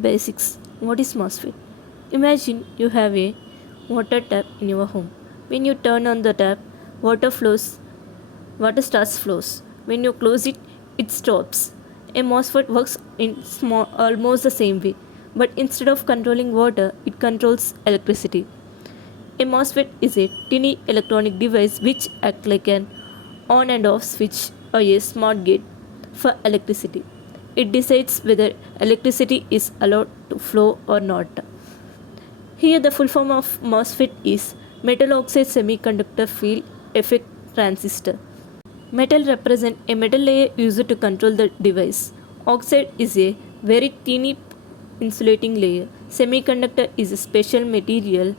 Basics. What is MOSFET? Imagine you have a water tap in your home. When you turn on the tap, water flows, water starts flows. When you close it, it stops. A MOSFET works in almost the same way, but instead of controlling water, it controls electricity. A MOSFET is a tiny electronic device which acts like an on and off switch or a smart gate for electricity. It decides whether electricity is allowed to flow or not. Here, the full form of MOSFET is metal oxide semiconductor field effect transistor. Metal represents a metal layer used to control the device. Oxide is a very teeny insulating layer. Semiconductor is a special material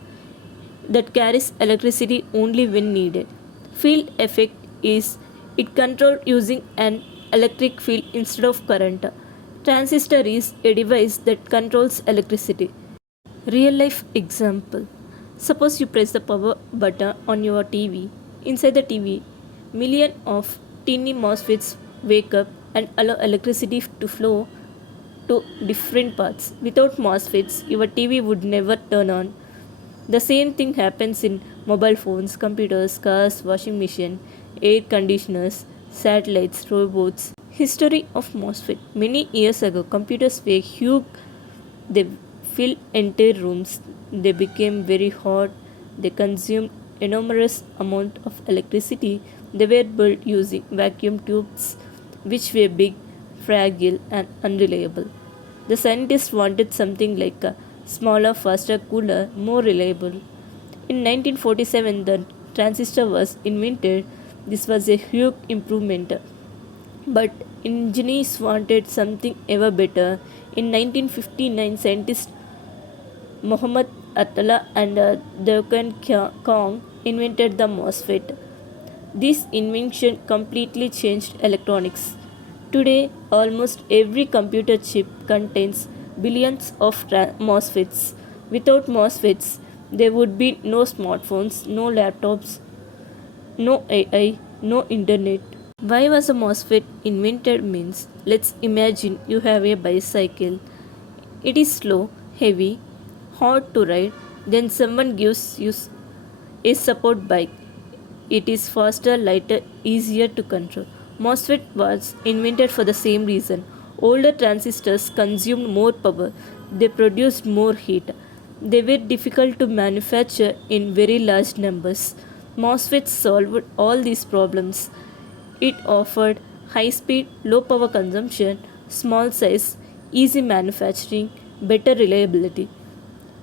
that carries electricity only when needed. Field effect is it controlled using an electric field instead of current. Transistor is a device that controls electricity. Real life example. Suppose you press the power button on your TV. Inside the TV, millions of tiny MOSFETs wake up and allow electricity to flow to different parts. Without MOSFETs, your TV would never turn on. The same thing happens in mobile phones, computers, cars, washing machine, air conditioners, satellites, robots. History of MOSFET. Many years ago, computers were huge. They filled entire rooms. They became very hot. They consumed enormous amount of electricity. They were built using vacuum tubes, which were big, fragile, and unreliable. The scientists wanted something like a smaller, faster, cooler, more reliable. In 1947, the transistor was invented. This was a huge improvement. But engineers wanted something ever better. In 1959, scientists Mohammed Atala and Duncan Kong invented the MOSFET. This invention completely changed electronics. Today, almost every computer chip contains billions of MOSFETs. Without MOSFETs, there would be no smartphones, no laptops, no AI, no internet. Why was a MOSFET invented means let's imagine you have a bicycle. It is slow, heavy, hard to ride, then someone gives you a support bike. It is faster, lighter, easier to control. MOSFET was invented for the same reason. Older transistors consumed more power, they produced more heat. They were difficult to manufacture in very large numbers. MOSFET solved all these problems. It offered high speed, low power consumption, small size, easy manufacturing, better reliability.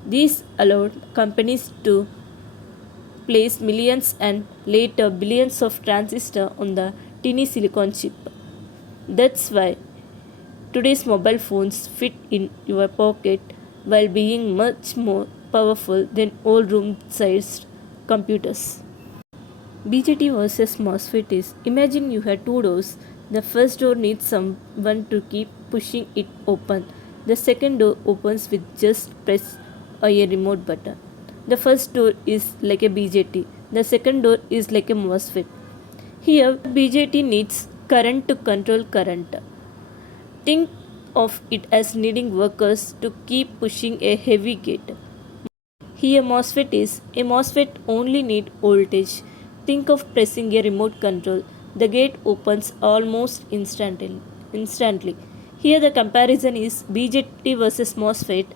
These allowed companies to place millions and later billions of transistors on the tiny silicon chip. That's why today's mobile phones fit in your pocket while being much more powerful than old room sized computers. BJT versus MOSFET is imagine you have two doors. The first door needs someone to keep pushing it open. The second door opens with just press or a remote button. The first door is like a BJT. The second door is like a MOSFET. Here, BJT needs current to control current. Think of it as needing workers to keep pushing a heavy gate. Here MOSFET is a MOSFET only need voltage. Think of pressing a remote control. The gate opens almost instantly. Here the comparison is BJT versus MOSFET.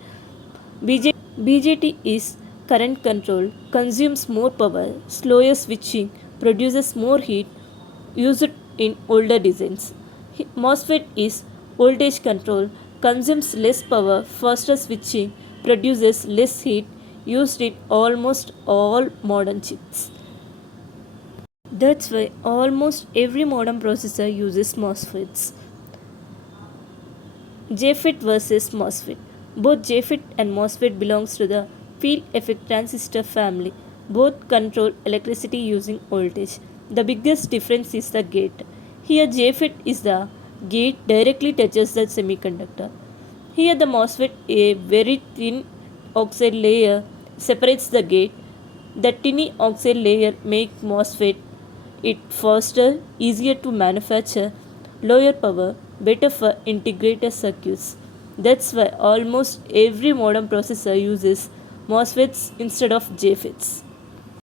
BJT is current control, consumes more power, slower switching, produces more heat, used in older designs. MOSFET is voltage control, consumes less power, faster switching, produces less heat, used in almost all modern chips. That's why almost every modern processor uses MOSFETs. JFET versus MOSFET. Both JFET and MOSFET belongs to the field effect transistor family. Both control electricity using voltage. The biggest difference is the gate. Here JFET is the gate directly touches the semiconductor. Here the MOSFET, a very thin oxide layer, separates the gate. The tiny oxide layer makes MOSFET it faster, easier to manufacture, lower power, better for integrated circuits. That's why almost every modern processor uses MOSFETs instead of JFETs.